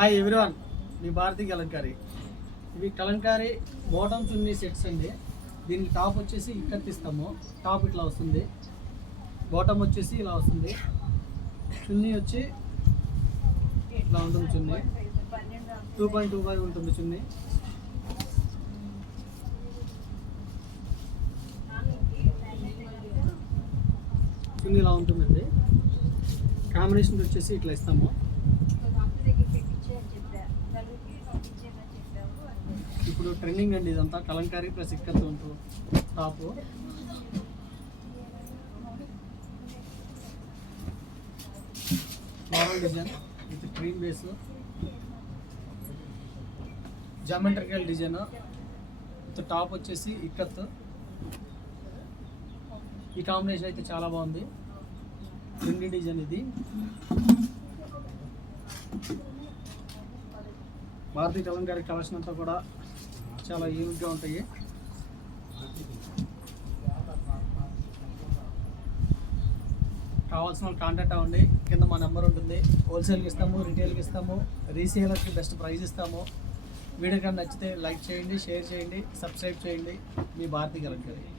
Hi everyone, మీ భారతీ కలంకారీ. ఇవి Kalamkari bottom చున్నీ sets అండి. దీనికి టాప్ వచ్చేసి ఇక్కడ తీస్తాము. టాప్ ఇట్లా వస్తుంది, బాటమ్ వచ్చేసి ఇలా వస్తుంది, చున్నీ వచ్చి ఇట్లా ఉంటుంది. చున్నీ 2.25 ఉంటుంది. చున్నీ చున్నీ ఇలా ఉంటుందండి. కాంబినేషన్ వచ్చేసి ఇట్లా ఇస్తాము. ఇప్పుడు ట్రెండింగ్ అండి ఇదంతా, కలంకారీ ప్లస్ ఇక్కత్ ఉంటుంది. Top floral design with cream base, geometrical design with top వచ్చేసి ఇక్కత్. ఈ కాంబినేషన్ అయితే చాలా బాగుంది. ట్రెండీ డిజైన్ ఇది. భారతీ కలంకారీ కలెక్షన్ అంతా కూడా చాలా యూనిక్గా ఉంటాయి. కావాల్సిన వాళ్ళు కాంటాక్ట్ అవ్వండి. కింద మా నెంబర్ ఉంటుంది. హోల్సేల్కి ఇస్తాము, రిటైల్కి ఇస్తాము, రీసేలర్కి బెస్ట్ ప్రైస్ ఇస్తాము. వీడియో కానీ నచ్చితే లైక్ చేయండి, షేర్ చేయండి, సబ్స్క్రైబ్ చేయండి. మీ భారతీ కలంకారీ.